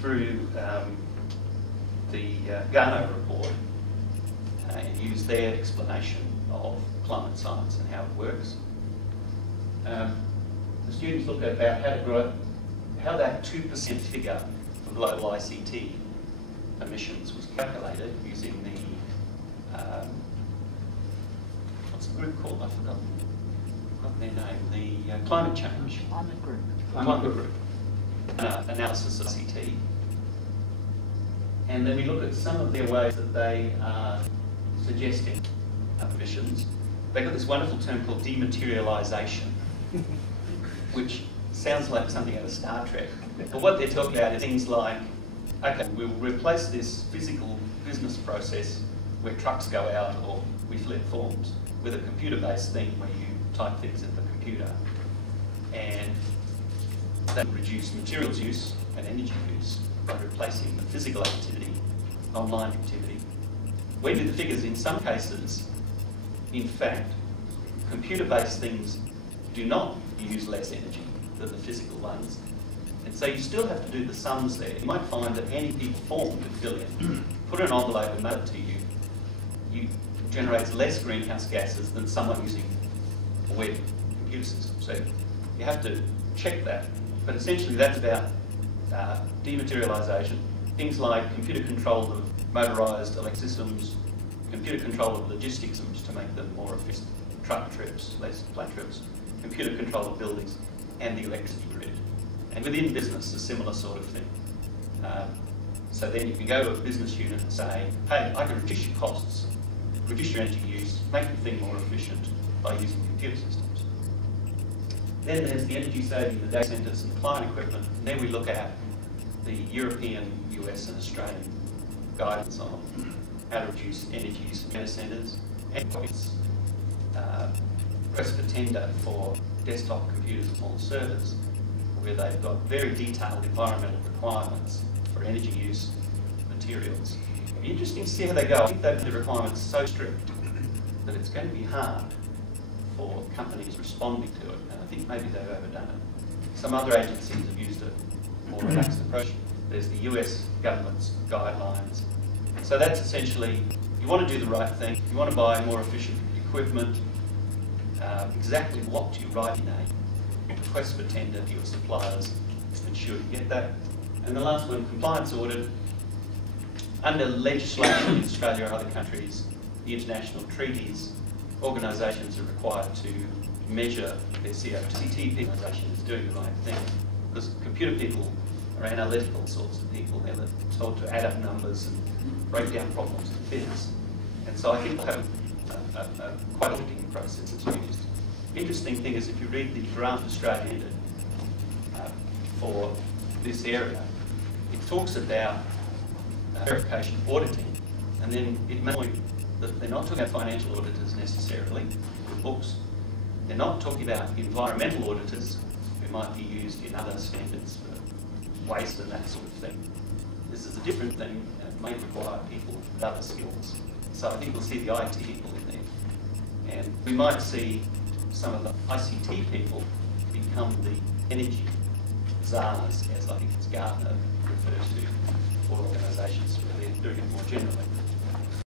through the Garneau report and use their explanation of climate science and how it works. The students look at about how to grow, how that 2% figure for global ICT emissions was calculated using the, what's the group called? I've forgotten their name. The climate change. Climate group. Climate group. Analysis of ICT. And then we look at some of their ways that they are suggesting emissions. They've got this wonderful term called dematerialisation, which sounds like something out of Star Trek. But what they're talking about is things like, okay, we'll replace this physical business process where trucks go out or we flip forms with a computer-based thing where you type things in the computer. And that will reduce materials use and energy use by replacing the physical activity, online activity. We do the figures in some cases, in fact, computer-based things do not use less energy than the physical ones. And so you still have to do the sums there. You might find that any people form to fill in, put an envelope and mail it to you, generates less greenhouse gases than someone using a web computer system. So you have to check that. But essentially that's about dematerialisation. Things like computer control of motorised electric systems, computer control of logistics systems to make them more efficient, truck trips, less plane trips, computer control of buildings, and the electricity grid. And within business, a similar sort of thing. So then you can go to a business unit and say, hey, I can reduce your costs, reduce your energy use, make the thing more efficient by using computer systems. Then there's the energy saving, the data centres and client equipment. And then we look at the European, US and Australian guidance on how to reduce energy use in data centres. And it's press for tender for desktop computers and small servers, where they've got very detailed environmental requirements for energy use, materials. It'll be interesting to see how they go. I think that the requirements are so strict that it's going to be hard for companies responding to it. And I think maybe they've overdone it. Some other agencies have used a more relaxed approach. There's the US government's guidelines. So that's essentially, you want to do the right thing, you want to buy more efficient equipment, exactly what you write in a request for tender to your suppliers to ensure you get that. And the last one, compliance audit. Under legislation in Australia or other countries, the international treaties, organisations are required to measure their CO2. CT organisation is doing the right thing, because computer people are analytical sorts of people. They're told to add up numbers and break down problems in bits. And so I think we'll have a quite auditing process that's used. Interesting thing is, if you read the draft Australian for this area, it talks about verification auditing, and then it may point that they're not talking about financial auditors necessarily with books. They're not talking about environmental auditors who might be used in other standards for waste and that sort of thing. This is a different thing, and it may require people with other skills. So I think we'll see the IT people in there. And we might see some of the ICT people become the energy czars, as I think it's Gartner refers to, for organisations where they're doing it more generally.